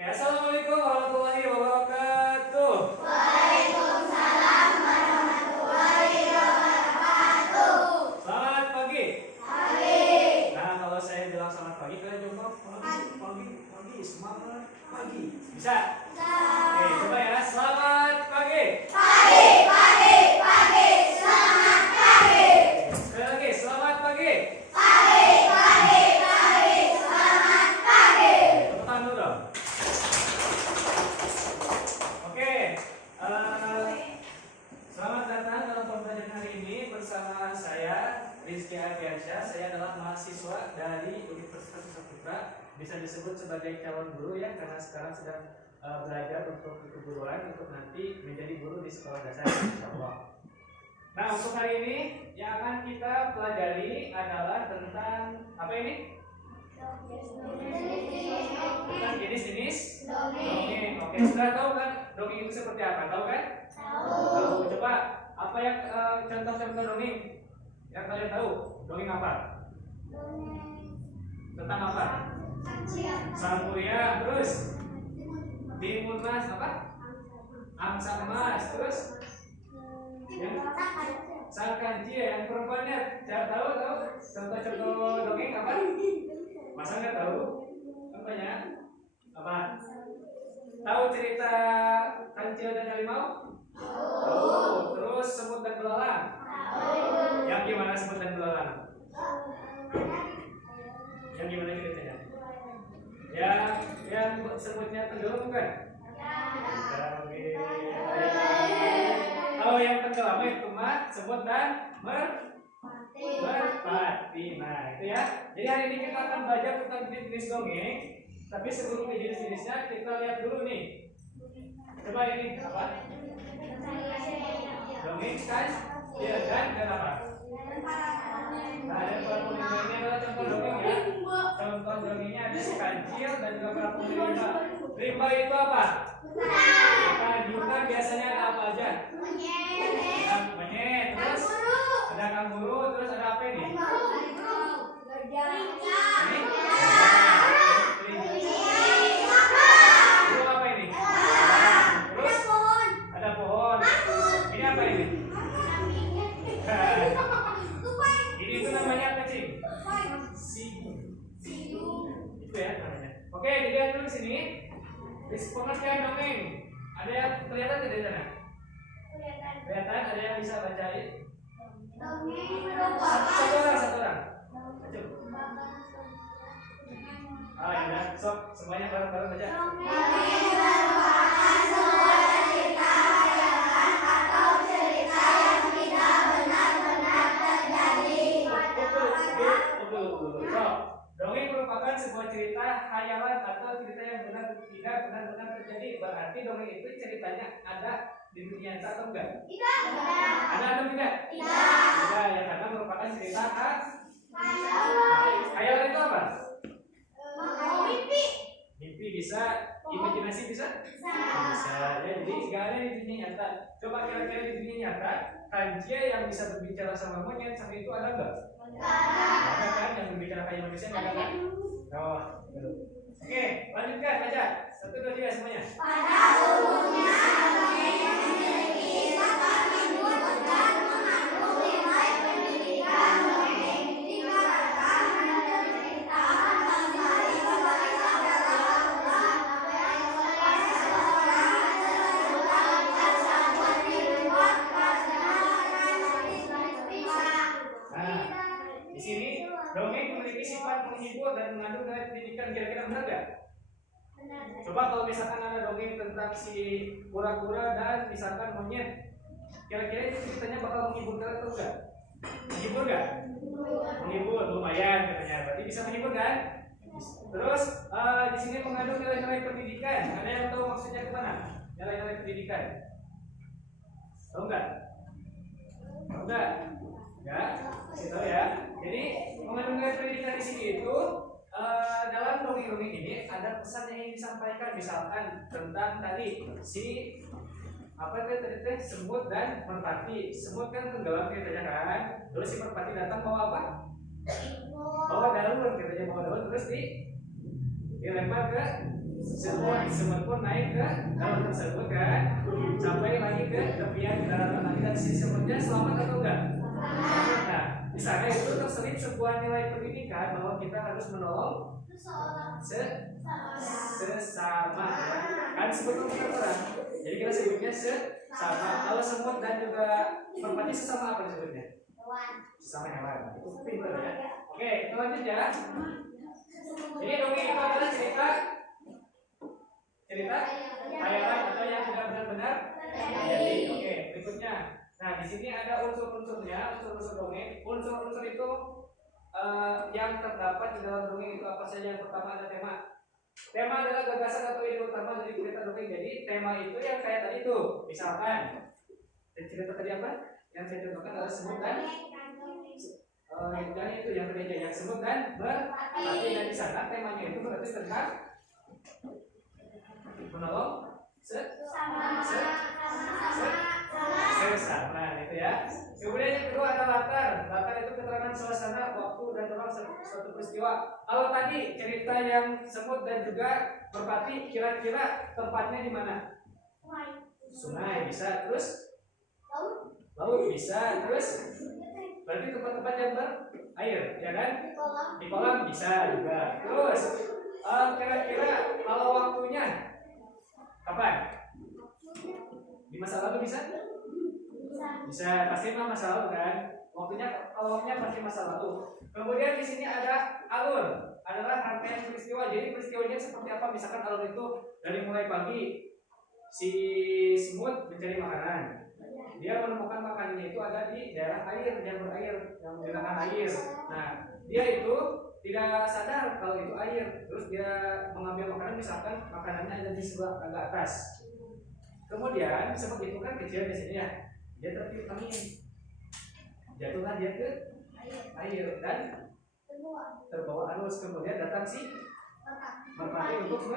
Ya, assalamualaikum warahmatullahi wabarakatuh. Waalaikumsalam warahmatullahi wabarakatuh. Selamat pagi. Pagi. Nah, kalau saya bilang selamat pagi, kalian jawab pagi, semangat pagi. Bisa? Bisa. Oke, coba ya. Selamat pagi. Pagi, pagi, pagi. Selamat pagi. Sekali lagi, selamat pagi. Pagi, pagi, pagi. Selamat pagi. Tepuk tangan dulu dong. Oke, selamat datang dalam pembelajaran hari ini bersama saya Rizky Ardiansyah. Saya adalah mahasiswa dari Universitas Saputra. Bisa disebut sebagai calon guru ya, karena sekarang sedang belajar untuk keguruan untuk nanti menjadi guru di sekolah dasar insyaallah. Nah, untuk hari ini yang akan kita pelajari adalah tentang apa ini? Tentang jenis-jenis dongeng. Oke, sudah tahu kan dongeng itu seperti apa? Tahu kan? Tahu. Coba apa yang contoh-contoh dongeng yang kalian tahu? Dongeng apa? Tentang apa? Sang Kuryang, terus Timun Mas apa? Angsa Emas, terus Sang Kancil yang perempuannya. Tahu? Contoh-contoh dongeng apa? Masa nggak tahu? Contohnya apa? Tahu cerita Kancil dan Harimau? Tahu. Terus Semut dan Belalang? Yang gimana Semut dan Belalang? Yang gimana ceritanya? Yang semutnya tenggelam bukan? Kalau yang tenggelam itu mah semut dan merpati. Nah, itu ya. Jadi hari ini kita akan belajar tentang jenis dongeng. Tapi sebelum ke jenis-jenisnya kita lihat dulu nih. Coba ini apa? Dongeng kan? Iya kan? Dan apa? Nah, dan para pemirsa ini adalah contoh dongeng ya. Contoh dongengnya ada si Kancil dan juga para pemirsa. Rimba itu apa? Nah, di hutan biasanya ada apa aja? Ada monyet, terus ada kanguru, terus ada apa ini? Itu apa ini? Terus ada pohon. Ini apa ini? Ini itu namanya apa, Cing? Siung. Itu ya namanya. Oke, dilihat dulu sini. Pengertian dongeng. Ada yang kelihatan tidak di sana? Kelihatan? Ada yang bisa bacain? Satu orang. Ayo. Ya, sok semuanya bareng-bareng baca. Dongeng merupakan sebuah cerita khayalan atau cerita yang tidak benar-benar terjadi. Berarti dongeng itu ceritanya ada di dunia nyata atau enggak? Tidak. Ada atau tidak? Tidak, ya karena merupakan cerita khayalan itu apa? Mimpi bisa, imajinasi bisa? Bisa. Ya, jadi nggak ada di dunia nyata. Coba kira-kira di dunia nyata, Kancil yang bisa berbicara sama monyet sama itu ada nggak? Ada kan yang berbicara kayak manusia nggak ada kan? Oh, betul. Oke, lanjutkan baca. 1, 2, 3 semuanya. Pada umumnya dongeng memiliki sifat menghibur dan mengandung nilai pendidikan. Dongeng dikatakan menceritakan bangsa sebagai saudara seseorang tersebut dibuat karena bisa. Nah, di sini dongeng memiliki sifat menghibur dan mengandung nilai pendidikan. Kira-kira benar nggak? Coba kalau misalkan ada dongeng tentang si kura-kura dan misalkan monyet, kira-kira itu ceritanya bakal menghibur atau enggak? Menghibur nggak? Menghibur, lumayan katanya. Berarti bisa menghibur kan? Terus di sini mengandung nilai-nilai pendidikan. Ada yang tahu maksudnya kemana? Nilai-nilai pendidikan? Tahu nggak? Tahu nggak? Nggak? Kasih tahu ya. Jadi mengandung nilai pendidikan di sini itu dalam dongeng-dongeng ini ada pesan yang ingin disampaikan, misalkan tentang tadi si apa itu tadi semut dan merpati. Semut kan tenggelam ceritanya kan, terus si merpati datang bawa apa? Bawa daun, katanya bawa daun terus dilempar ke Semut pun naik ke dalam tersebut kan, sampai lagi ke tepian daratan lagi dan si semutnya selamat atau enggak? Nah, di sana itu terselip sebuah nilai pendidikan bahwa kita harus menolong sesama ya. Kan sebetulnya orang. Jadi kita sebutnya sesama. Kalau semut dan juga merpati sesama apa disebutnya? Sesama hewan. Itu pintar ya. Oke, kita lanjut ya. Ini dongeng itu adalah cerita hayalan atau yang sudah benar-benar terjadi. Oke, berikutnya. Nah, di sini ada unsur-unsurnya, unsur-unsur dongeng. Unsur-unsur itu yang terdapat di dalam dongeng itu apa saja? Yang pertama ada tema. Tema adalah gagasan atau ide utama dari cerita dongeng. Jadi tema itu yang kayak tadi itu. Misalkan cerita tadi apa? Yang saya contohkan adalah semut dan itu yang berbeda, yang semut dan merpati. Dan di sana temanya itu berarti tentang menolong sesama itu ya. Kemudian yang kedua ada latar. Latar itu keterangan suasana, waktu dan tempat suatu peristiwa. Kalau tadi cerita yang semut dan juga merpati, kira-kira tempatnya di mana? Sungai bisa, terus laut bisa, terus berarti tempat-tempat yang berair, ya kan? Di kolam bisa juga. Terus kira-kira kalau waktunya kapan? Di masa lalu bisa? Bisa, pasti mah masa lalu kan. Kalau waktunya pasti masa lalu. Kemudian di sini ada alur, adalah rangkaian peristiwa. Jadi peristiwanya seperti apa? Misalkan alur itu dari mulai pagi si semut mencari makanan. Dia menemukan makanannya itu ada di daerah air yang berair, yang menggunakan air. Nah, dia itu tidak sadar kalau itu air. Terus dia mengambil makanan, misalkan makanannya ada di sebelah agak atas. Kemudian semut itu kan kecil di sini ya. Dia tertiup angin, jatuhlah dia ke air dan terbawa arus. Kemudian datang si merpati untuk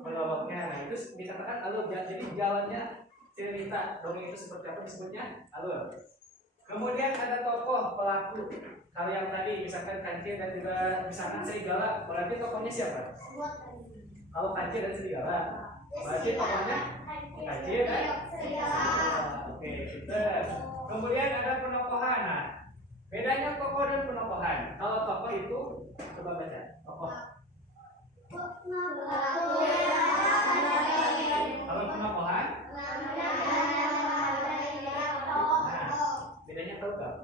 melawaknya. Nah, itu dikatakan alur. Jadi jalannya cerita dongeng itu seperti apa disebutnya alur. Kemudian ada tokoh pelaku. Kalau yang tadi misalkan kancil dan juga misalkan serigala, berarti tokohnya siapa? Kalau kancil dan serigala, berarti tokohnya kancil dan serigala. Oke, pinter. Kemudian ada penokohan. Nah, bedanya tokoh dan penokohan. Kalau tokoh itu coba baca tokoh. Kalau penokohan, bedanya tahu gak?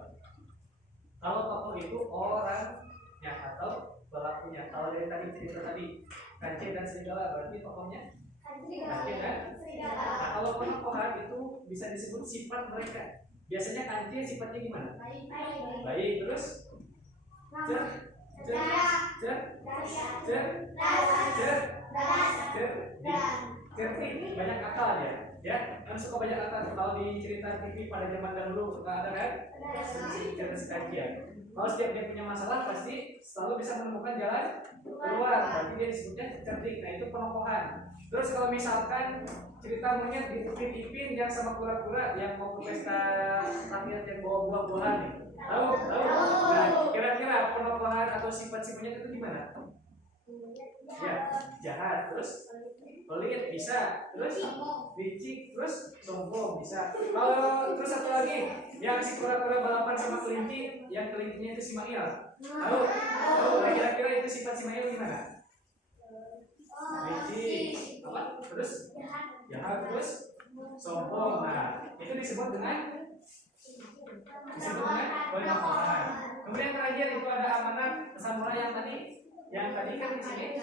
Kalau tokoh itu orangnya atau pelakunya. Kalau dari tadi cerita tadi kancil dan serigala, berarti tokohnya kancil dan serigala. Nah, kalau penokohan itu bisa disebut sifat mereka. Biasanya kancil sifatnya gimana? Baik. Terus cerdik, banyak akal ya. Kan suka banyak akal. Kalau di cerita TV pada zaman dahulu suka ada kan? Cerita kajian. Kalau setiap dia punya masalah pasti selalu bisa menemukan jalan keluar. Berarti dia disebutnya cerdik. Nah, itu penokohan. Terus kalau misalkan cerita monyet di Ipin yang sama kura-kura yang mau ke pesta rakyat yang bawa buah-buahan nih. Tahu? Nah, kira-kira penokohan atau sifat-sifatnya itu gimana? Ya, jahat, terus pelit bisa, terus licik, terus sombong bisa. Kalau terus satu lagi, yang si kura-kura balapan sama kelinci, yang kelincinya itu si Mail. Tahu? Nah, kira-kira itu sifat si Mail gimana? Licik, apa? Terus jahat, terus sombong. Nah, itu disebut dengan penokohan. Kemudian terakhir itu ada amanat pesan moral yang tadi kan di sini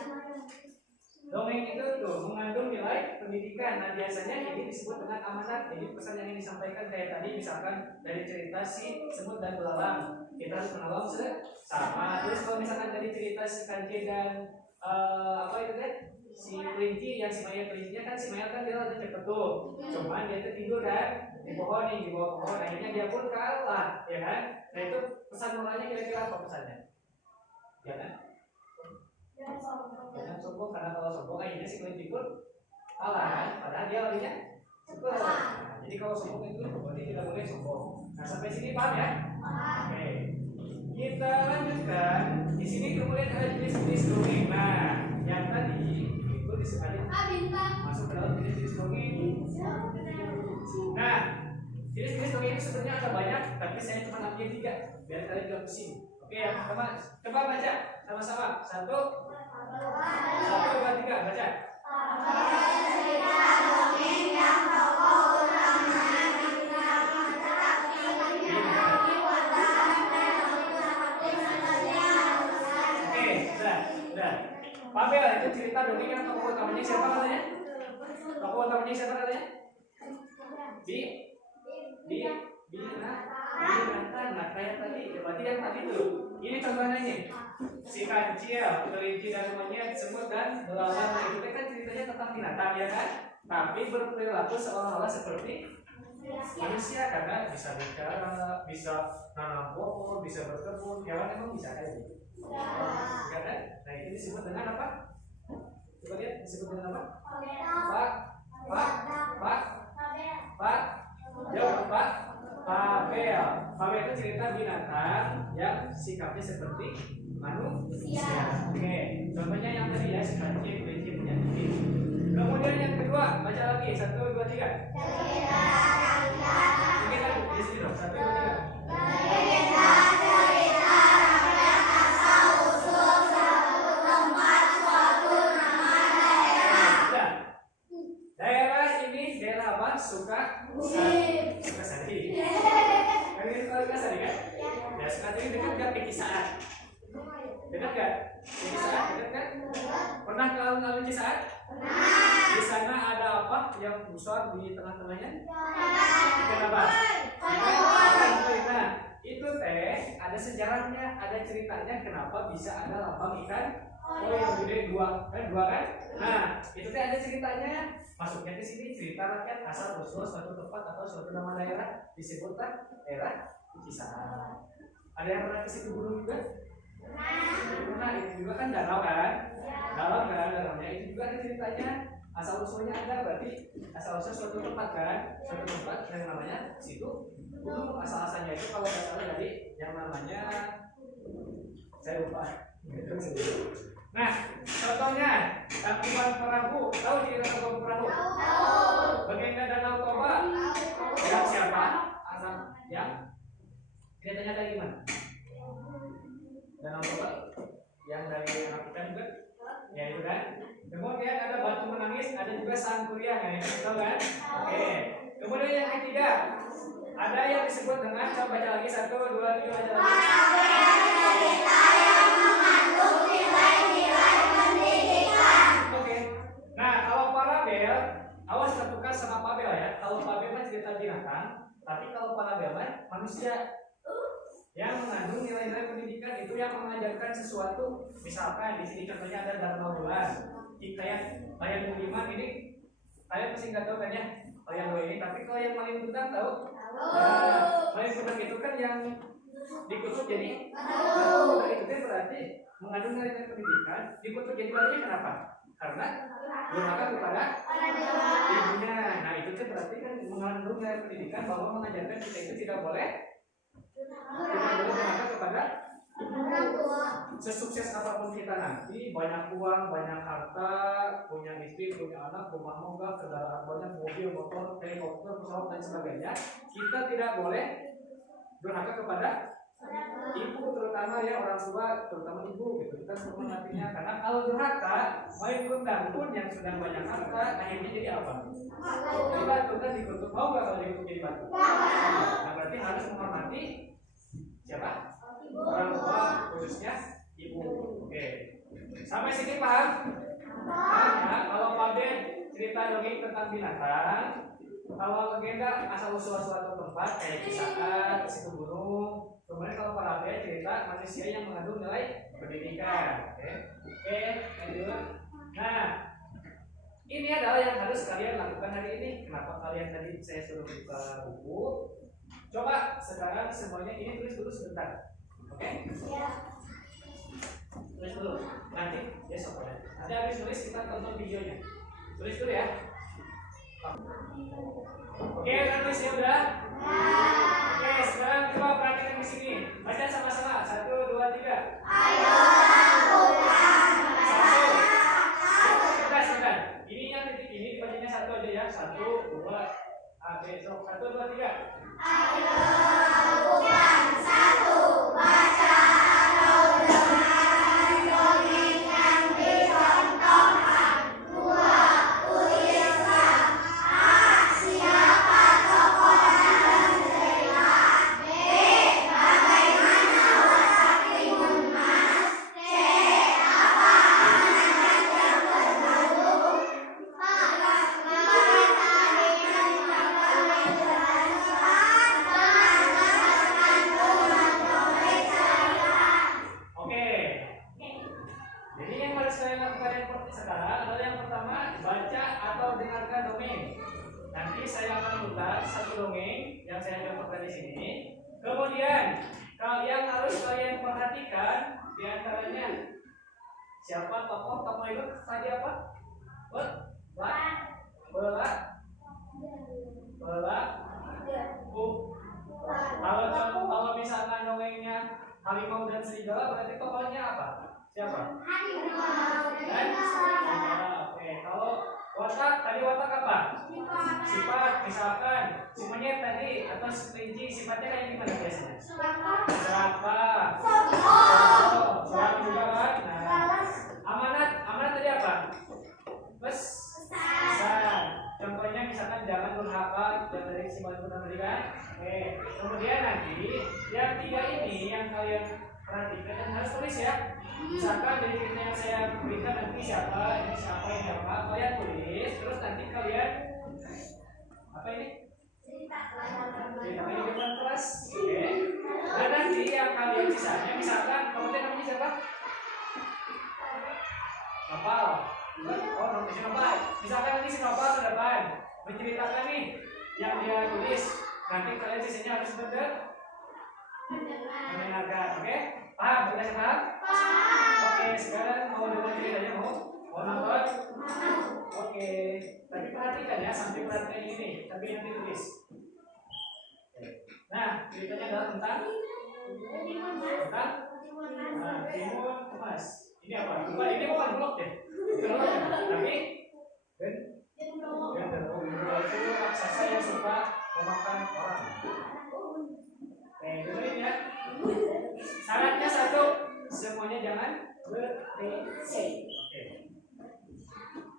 dongeng itu tuh mengandung nilai pendidikan. Nah, biasanya ini disebut dengan amanat. Jadi pesan yang ingin disampaikan kayak tadi, misalkan dari cerita si semut dan belalang, kita harus menolong sesama. Terus kalau misalkan dari cerita si kancil dan apa itu deh, si kelinci, yang si Maya kelincinya kan, si Maya kan dia lagi cepet tuh, cuman dia tuh tidur kan di pohon nih, di bawah pohon. Akhirnya dia pun kalah, ya kan? Nah, itu pesan moralnya kira-kira apa pesannya? Ya kan? Jangan sombong, karena kalau sombong akhirnya si kelinci pun kalah kan? Padahal dia larinya cepet. Nah, jadi kalau sombong itu berarti tidak boleh sombong. Nah, sampai sini paham ya? Oke. Kita lanjutkan. Di sini kemudian ada jenis-jenis dongeng. Nah, yang tadi itu sebenarnya ada banyak, tapi saya cuma ambil 3 biar kalian juga pusing. Oke ya, teman. Coba baca sama-sama. 1, 2, 3, baca. Cerita dongeng yang tokoh utamanya bisa menerapi menjadi wartawan seperti saja. Oke, sudah. Fabel itu cerita dongeng yang tokoh utamanya siapa katanya? Tokoh utamanya siapa katanya? Binatang. Nah, kayak tadi, berarti yang tadi tuh. Ini contohnya nih. Si kancil, kelinci dan monyet, semut dan belalang. Itu kan ceritanya tentang binatang ya kan? Tapi berperilaku seolah-olah seperti manusia karena bisa bicara, bisa nanam pohon, bisa berkebun. Hewan emang bisa kayak gitu. Kan? Nah, itu disebut dengan apa? Coba lihat, disebut dengan apa? Pak. Jawab Pak. Fabel. Fabel itu cerita binatang yang sikapnya seperti manusia. Oke, contohnya yang tadi ya, si kancil, kelinci, punya gigi. Kemudian yang kedua, baca lagi 1, 2, 3. Oke kan, di sini dong 1, 2, 3. Daerah ini daerah apa? Sukasari. Kalian tahu Sukasari kan? Ya, Sukasari dekat gak Cisaat? Dekat gak? Cisaat dekat kan? Pernah kalian Cisaat? Di sana ada apa yang besar di tengah-tengahnya? Kenapa? Nah, itu teh ada sejarahnya, ada ceritanya kenapa bisa ada lambang ikan yang gede 2 kan? Nah, itu teh ada ceritanya. Masuknya ke sini cerita rakyat asal usul suatu tempat atau suatu nama daerah disebutkan daerah Cisaat. Ada yang pernah ke situ gunung juga? Pernah, itu juga kan danau kan? Danaunya itu juga ada ceritanya. Asal usulnya ada, berarti asal usul suatu tempat kan? Suatu tempat yang namanya situ gunung. Asal-asalnya itu kalau nggak salah dari yang namanya saya lupa. Nah, contohnya Tangkuban Perahu. Tahu cerita Tangkuban Perahu? Tahu. Baginda Danau Toba. Yang siapa? Anak yang ceritanya dari mana? Danau Toba. Yang dari Afrika juga. Ya itu kan. Kemudian ada Batu Menangis, ada juga Sangkuriang ya, tahu kan? Oke. Kemudian yang ketiga, ada yang disebut dengan, coba baca lagi 1, 2, 3 baca lagi. Nah, kalau parabel, awas tentukan sama Fabel ya. Kalau Fabel mah cerita binatang, tapi kalau parabel mah manusia yang mengandung nilai-nilai pendidikan, itu yang mengajarkan sesuatu. Misalkan di sini contohnya ada Dharma Wulan. Kayak Kalian Budiman ini, kalian pasti nggak tahu kan ya Kalian Dua ini. Tapi kalau yang Malin Kundang tahu? Malin Kundang itu kan yang dikutuk jadi batu. Nah, itu kan berarti mengandung nilai-nilai pendidikan. Dikutuk jadi batunya kenapa? Karena durhaka kepada ibunya. Nah, itu kan berarti kan mengandung nilai pendidikan bahwa mengajarkan kita itu tidak boleh durhaka kepada ibu. Sesukses apapun kita nanti, banyak uang, banyak harta, punya istri, punya anak, rumah megah, kendaraan banyak, mobil, motor, helikopter, pesawat dan sebagainya, kita tidak boleh durhaka kepada ibu, terutama ya orang tua, terutama ibu gitu. Kita harus menghormatinya, karena kalau durhaka, Malin Kundang pun yang sedang banyak harta, akhirnya jadi apa? Jadi batu kan dikutuk. Mau nggak kalau dikutuk jadi batu? Nah, berarti harus menghormati siapa? Orang tua, khususnya ibu. Oke. Sampai sini paham? Nah, kalau Fabel cerita dongeng tentang binatang, kalau legenda asal usul suatu tempat kayak Cisaat, situ gunung. Kemudian kalau parabel cerita manusia yang mengandung nilai pendidikan. Oke, lanjut. Nah, ini adalah yang harus kalian lakukan hari ini. Kenapa kalian tadi saya suruh buka buku? Coba sekarang semuanya ini tulis dulu sebentar. Oke? Tulis dulu. Nanti besok ya. Nanti habis tulis kita tonton videonya. Tulis dulu ya. Oke, kan tulisnya udah? Oke, sekarang coba perhatikan di sini. Baca sama-sama. 1, 2, 3. Ayo lakukan. 1. Sebentar. Ini yang titik ini dibacanya 1 aja ya. 1, 2. Oke, so 1, 2, 3. Ayo lakukan 1. Baca atau dengarkan dongeng yang dicontohkan. 2. Tulislah. A. Siapa tokoh dalam cerita? B. Bagaimana watak Timun Mas? C. Apa amanat yang berlalu? Bagaimana adegan dilakukan jelaskan dan katakan ulang oleh cairan. Oke. Jadi yang harus saya lakukan sekarang adalah yang pertama baca atau dengarkan dongeng. Nanti saya akan putar satu dongeng yang saya contohkan di sini. Kemudian yang harus kalian perhatikan diantaranya siapa tokoh itu tadi apa? Kalau misalkan dongengnya harimau dan serigala berarti tokohnya apa? Siapa? Dan serigala. Oke, kalau watak tadi watak apa? Sifat, misalkan si monyet tadi atau si kelinci sifatnya kayak gimana biasanya? Serakah. Serak juga kan? Nah, amanat tadi apa? Pesan. Contohnya misalkan jangan durhaka dan dari simbol tadi kan. Oke. Kemudian nanti yang 3 ini yang kalian perhatikan dan harus tulis ya. Misalkan dari cerita yang saya berikan nanti siapa, ini siapa, ini apa, kalian tulis. Terus nanti kalian apa ini? Cerita di depan kelas. Oke. Dan nanti yang kalian sisanya misalkan kamu namanya siapa? Nopal. Oh, namanya Nopal. Misalkan nanti si Nopal ke depan menceritakan nih yang dia tulis. Nanti kalian sisanya harus mendengarkan. Oke? Paham? Sudah paham? Oke, sekarang mau dengar ceritanya mau nonton? Oke. Tapi perhatikan ya, sampai perhatikan ini, tapi nanti tulis. Nah, ceritanya adalah tentang Timun Mas. Ini apa? Ini bukan blog deh. Tapi genderuwo itu raksasa yang suka memakan orang. Oke, dengerin ya. Syaratnya 1, semuanya jangan berisik. Oke.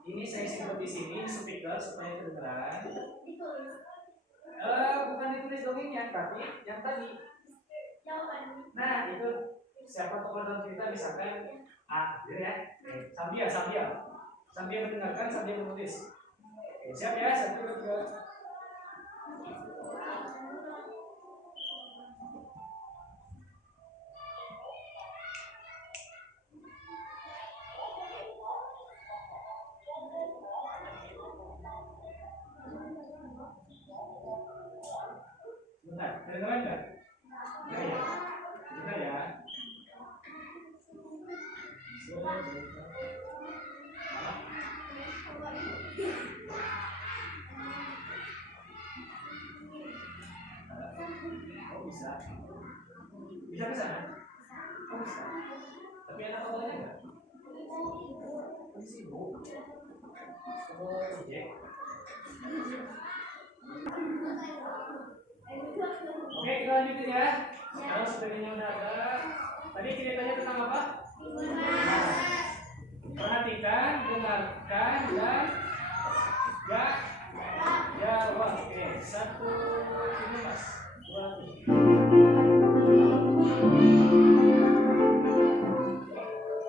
Ini saya simpan di sini speaker supaya kedengaran. Bukan ditulis dongengnya, tapi yang tadi. Nah, itu siapa tokoh dalam cerita misalkan gitu ya. Sambil mendengarkan, sambil menulis. Oke, siap ya? 1, 2, 3. Bentar, kedengeran nggak? Bentar ya. Bentar ya. Bisa ke sana? Bisa. Tapi ada fotonya nggak? Sibuk. Project. Oke, kita lanjutin ya. Kalau sebenarnya udah ada. Tadi ceritanya tentang apa? Perhatikan, dengarkan, dan jawab. Oke, 1 ini Mas. 2, 3.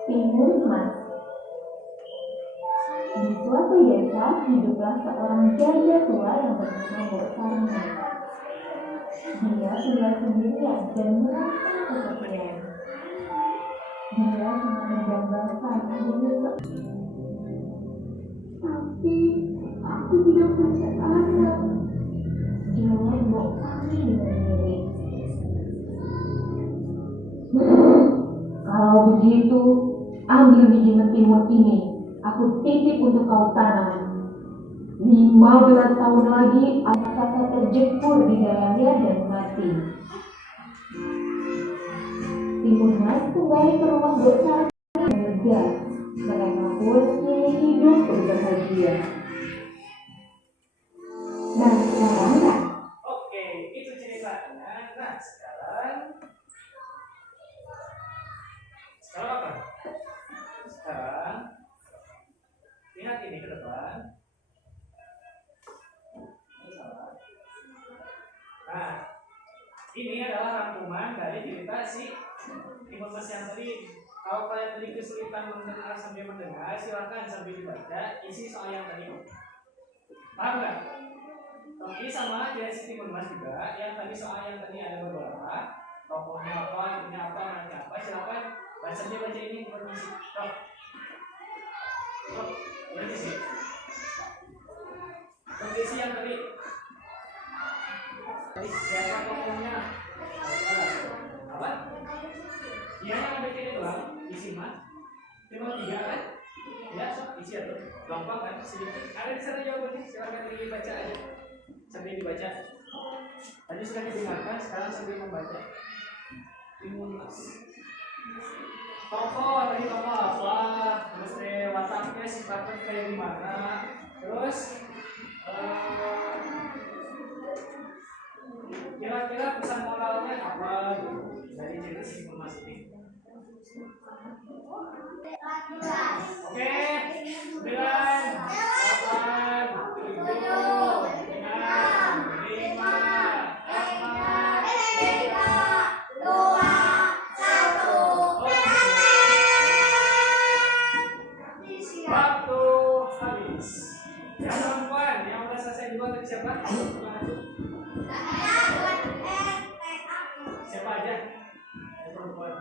Timun Mas. Di suatu desa hiduplah seorang janda tua yang bernama Mbok Sarmi. Dia tinggal sendirian dan merasa kesepian. Dia sangat mendambakan diri. Tapi aku tidak punya anak. Jawab Mbok Sarmi dengan diri. Kalau begitu, ambil biji mentimun ini. Aku titip untuk kau tanam. 15 tahun lagi aku terjepur di dalamnya dan mati. Timun Mas kembali ke rumah Mbok Sarmi dan lega. Mereka pun hidup berbahagia. Nah, sekarang Sekarang lihat ini ke depan. Nah, ini adalah rangkuman dari cerita si Timon Mas yang tadi. Kalau kalian tadi kesulitan mendengar sambil mendengar, silakan sambil dibaca isi soal yang tadi. Paham nggak? Tapi sama dari si Timon Mas juga, yang tadi soal yang tadi ada beberapa tokohnya apa, itunya apa, anaknya apa, silakan baca ini informasi. Berarti sih. Kondisi yang tadi. Siapa tokohnya? Apa? Dia yang ada ini doang, isi mah. Cuma 3 kan? Ya, so, isi atau gampang kan? Sedikit. Ada di sana jawabannya. Silakan dibaca aja. Sambil dibaca. Tadi sudah didengarkan, sekarang sambil membaca. Imunitas. Tokoh tadi tokoh apa? Terus wataknya sifatnya kayak gimana? Terus kira-kira pesan moralnya apa dari cerita si informasi ini? Oke, 9, 8, 7, 6, 5, 4, 3, 2, 1. Waktu habis. Yang perempuan yang udah selesai duluan tadi siapa? Siapa aja? Yang perempuan.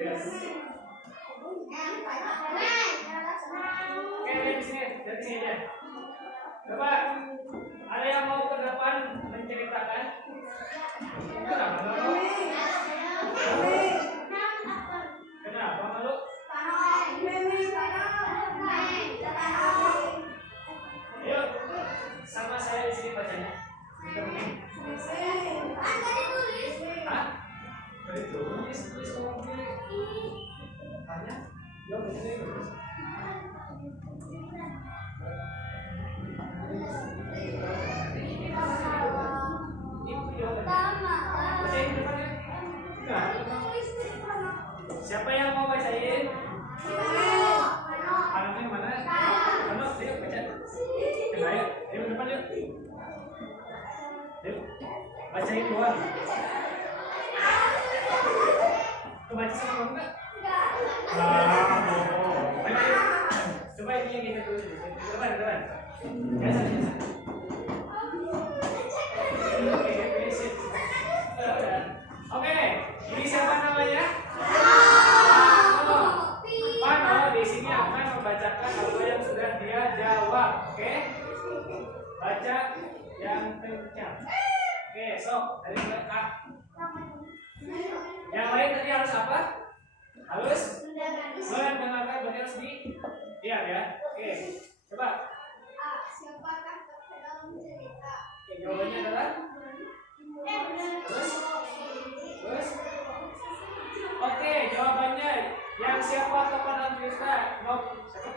Yes. Oke, dari sini aja. Coba, ada yang mau ke depan menceritakan? Kenapa malu? Kenapa malu? Ayo, sama saya di sini bacanya. Hah? Tulis hanya dia bacanya terus. Siapa yang mau bacain? Anaknya mana? Anak, ayo baca. Ayo, ayo depan yuk. Ayo, bacain doang. Kebaca sama enggak? Coba ini yang kita tulis. Depan. Biasa. Oke, ini siapa namanya? Pano di sini akan membacakan apa yang sudah dia jawab. Oke? Baca yang kencang. Oke, sok dari A. Yang lain tadi harus apa? Harus mendengarkan, berarti harus diam ya. Oke, coba. Siapakah tokoh dalam cerita? Oke, jawabannya adalah terus. Oke, jawabannya yang siapa tokoh dalam cerita?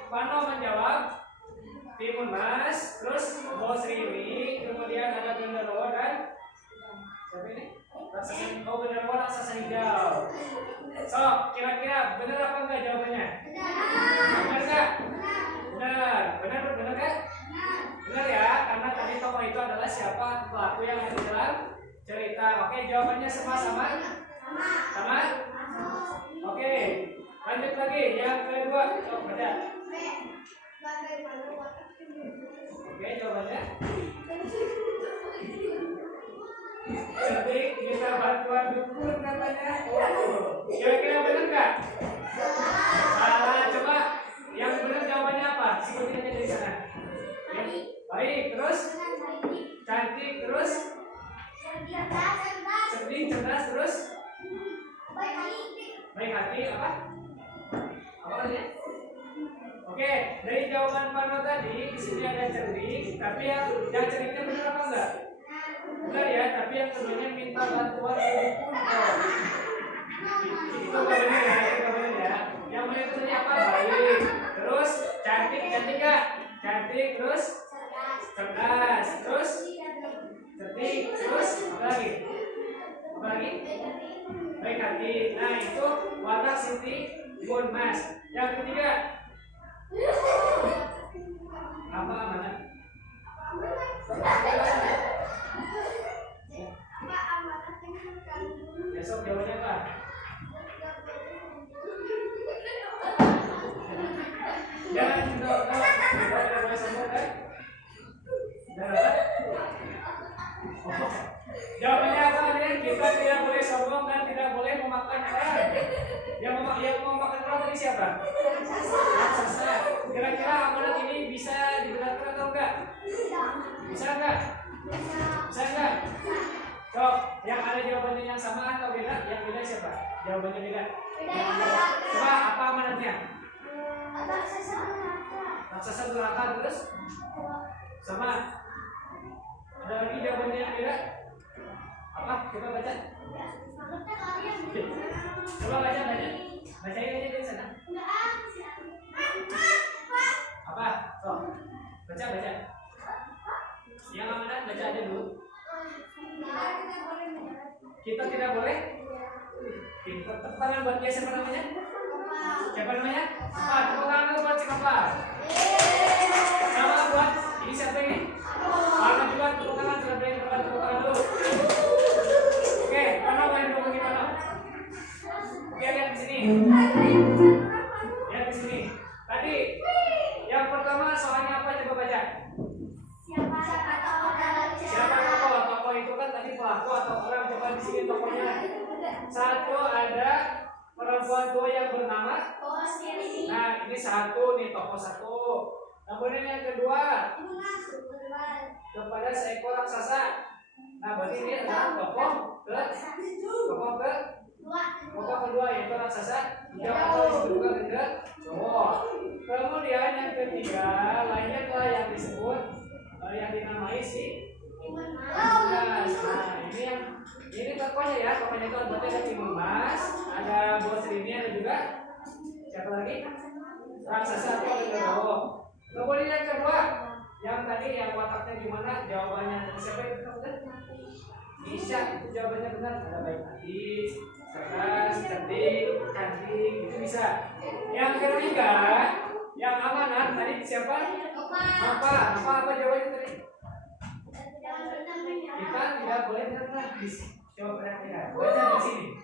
Pano menjawab Timun Mas, terus Bos Riri, kemudian ada Genderuwo dan siapa ini? Genderuwo raksasa hijau. So, kira-kira benar apa enggak jawabannya? Benar enggak? Benar kan? Benar ya, karena tadi tokoh itu adalah siapa pelaku yang ada di dalam cerita. Oke, jawabannya sama? Oke, lanjut lagi yang kedua. Coba baca. Oke, jawabannya. Cerdik, minta bantuan dukun katanya. Oh, kira-kira benar nggak? Salah. Coba yang benar jawabannya apa? Sebutin aja dari sana. Baik, terus cantik, terus cerdik, cerdas, terus baik hati, apa? Apa lagi? Oke, dari jawaban Pano tadi di sini ada cerdik, tapi yang cerdiknya benar apa enggak? Benar ya, tapi yang keduanya minta bantuan dukun. Itu nggak benar ya, Yang benar itu tadi apa? Baik, terus cantik nggak? Cantik, terus cerdas, terus cerdik, terus apa lagi? Baik hati. Nah itu watak Siti Timun Mas. Yang ketiga, apa amanat? Besok jawabannya apa? Jangan tidak boleh sombong kan? Jawabannya apa nih? Kita tidak boleh sombong dan tidak boleh memakan orang. Yang mau makan orang tadi siapa? Raksasa. Kira-kira amanat ini bisa dibenarkan atau enggak? Bisa enggak? Bisa enggak? Coba yang ada jawabannya yang sama atau beda? Yang beda siapa? Jawabannya beda. Coba apa amanatnya? Raksasa durhaka terus sama. Ada lagi jawabannya yang beda? Apa? Coba baca. Coba baca. Bacain aja dari sana. Apa? So, baca. Yang amanat baca aja dulu. Kita tidak boleh. Tepuk tangan buat dia, siapa namanya? Siapa namanya? Apa? Tepuk tangan dulu buat si Kapal. Sama buat ini siapa ini? Karena juga tepuk tangan sudah beri tepuk tangan dulu. Oke, mana main dulu gimana? Oke, lihat di sini. Lihat di sini. Tadi yang pertama soalnya apa? Coba baca. Siapa tokoh? Tokoh itu kan tadi pelaku atau orang. Coba di sini tokohnya. Satu ada perempuan tua yang bernama. Nah ini satu nih tokoh satu. Kemudian yang kedua kepada seekor raksasa. Nah berarti ini adalah tokoh kedua yaitu raksasa. Yang disebutkan kedua. Kemudian yang ketiga lainnya yang disebut yang dinamai si Mas. Nah ini tokohnya ya, tokohnya itu berarti ada Timun Mas, ada Bos Rini, ada juga siapa lagi? Raksasa atau Genderuwo. Kemudian yang kedua, yang tadi yang wataknya gimana? Jawabannya siapa itu? Bisa, itu jawabannya benar. Ada baik hati, cerdas, cerdik, cantik, itu bisa. Yang ketiga, yang amanat tadi siapa? Apa jawabannya tadi? Kita tidak boleh berenang. Coba perhatikan. Baca di sini.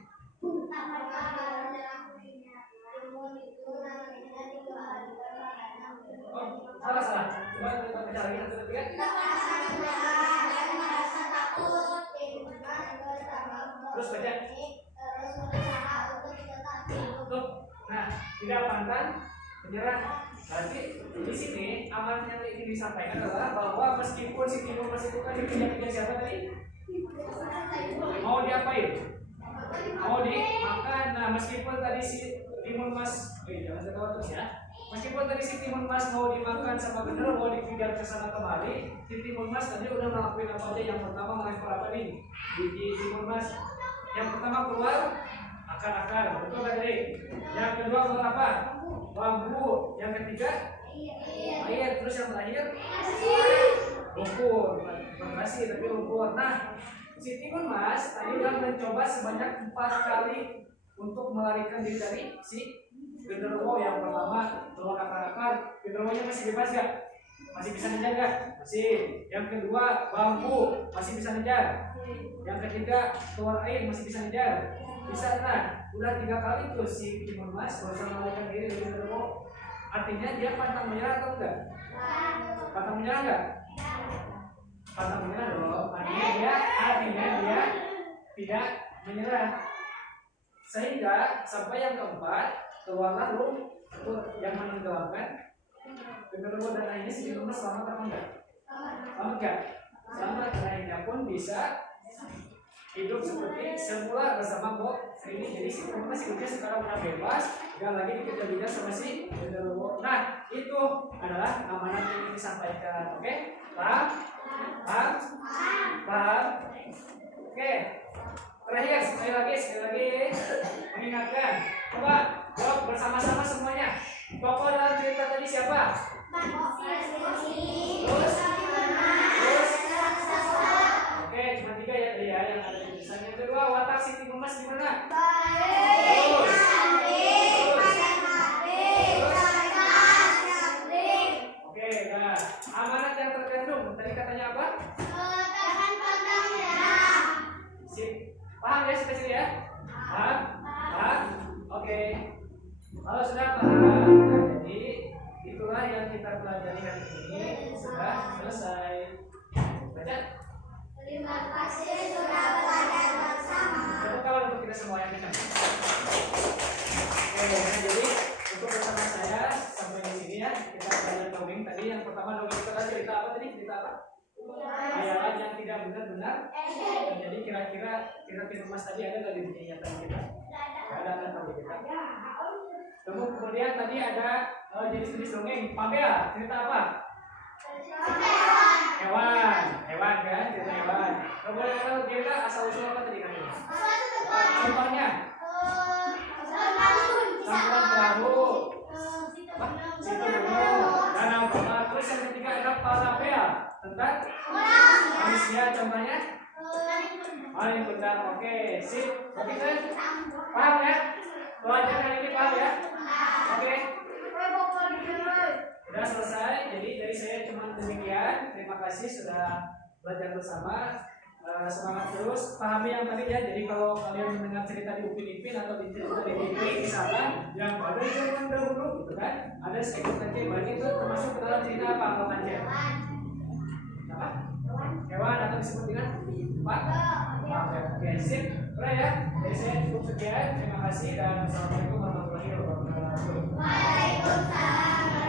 Oh, salah. Coba kita baca lagi satu ketiga. Terus baca. Tuh. Nah, tidak pantang menyerah. Berarti di sini amanat yang ingin disampaikan adalah bahwa meskipun si Timun Mas itu kan dikejar-kejar siapa tadi? Mau diapain? Mau dimakan. Nah meskipun tadi si Timun Mas, jangan ketawa terus ya. Meskipun tadi si Timun Mas mau dimakan sama Genderuwo, mau dikejar ke sana kemari, si Timun Mas tadi udah ngelakuin apa aja? Yang pertama melempar apa nih? Biji Timun Mas. Yang pertama keluar akar-akar, betul kan tadi? Yang kedua keluar apa? Bambu. Yang ketiga air. Terus yang terakhir lumpur. Bukan nasi tapi lumpur. Nah si Timun Mas tadi udah mencoba sebanyak 4 kali untuk melarikan diri dari si Genderuwo. Yang pertama keluar akar-akar, Genderuwonya masih bebas gak? Masih bisa ngejar gak? Masih. Yang kedua bambu, masih bisa ngejar. Yang ketiga keluar air, masih bisa ngejar. Bisa. Nah udah 3 kali tuh si Timun Mas berusaha melarikan diri dari Genderuwo. Artinya dia pantang menyerah atau enggak? Pantang menyerah enggak? Pantang menyerah dong. Artinya dia tidak menyerah. Sehingga sampai yang keempat keluarlah lumpur yang menenggelamkan Genderuwo dan akhirnya si Timun Mas selamat apa enggak? Selamat enggak? Selamat. Akhirnya pun bisa hidup seperti semula bersama Bos Rini. Jadi si Timun Mas hidupnya sekarang udah bebas, gak lagi dikejar-kejar sama si Genderuwo. Nah itu adalah amanat yang ingin disampaikan. Oke? Paham? Oke. Terakhir sekali lagi mengingatkan. Coba jawab bersama-sama semuanya. Tokoh dalam cerita tadi siapa? Terus? Oke, cuma 3 ya tadi ya yang ada di tulisannya. Yang kedua, watak si Timun Mas gimana? Terus. pertama dongeng itu adalah cerita apa tadi? Cerita apa? Hayalan yang tidak benar-benar. Jadi kira-kira Mas tadi ada nggak di ingatan kita? Nggak ada kan tadi kita? Kemudian tadi ada jenis-jenis dongeng. Pabel, cerita apa? Hewan kan? Cerita hewan. Kemudian kalau cerita asal usul apa tadi kan? Contohnya? Sampan perahu. Situ gunung. Danau toba. Terus yang ketiga ada parabel tentang manusia. Contohnya? Maling benar. Oke, sip. Oke kan? Paham ya? Pelajaran hari ini paham ya? Oke. Sudah selesai. Jadi dari saya cuma demikian. Terima kasih sudah belajar bersama. Semangat terus, pahami yang tadi ya. Jadi kalau kalian mendengar cerita di Upin Ipin atau di cerita di TV, misalkan yang pada zaman dahulu, gitu kan, ada seekor kancil banyak itu termasuk ke dalam cerita apa kalau kancil? Apa? Hewan atau disebut dengan apa? Oke, sip. Udah ya. Jadi saya cukup sekian. Terima kasih dan wassalamualaikum warahmatullahi wabarakatuh. Waalaikumsalam.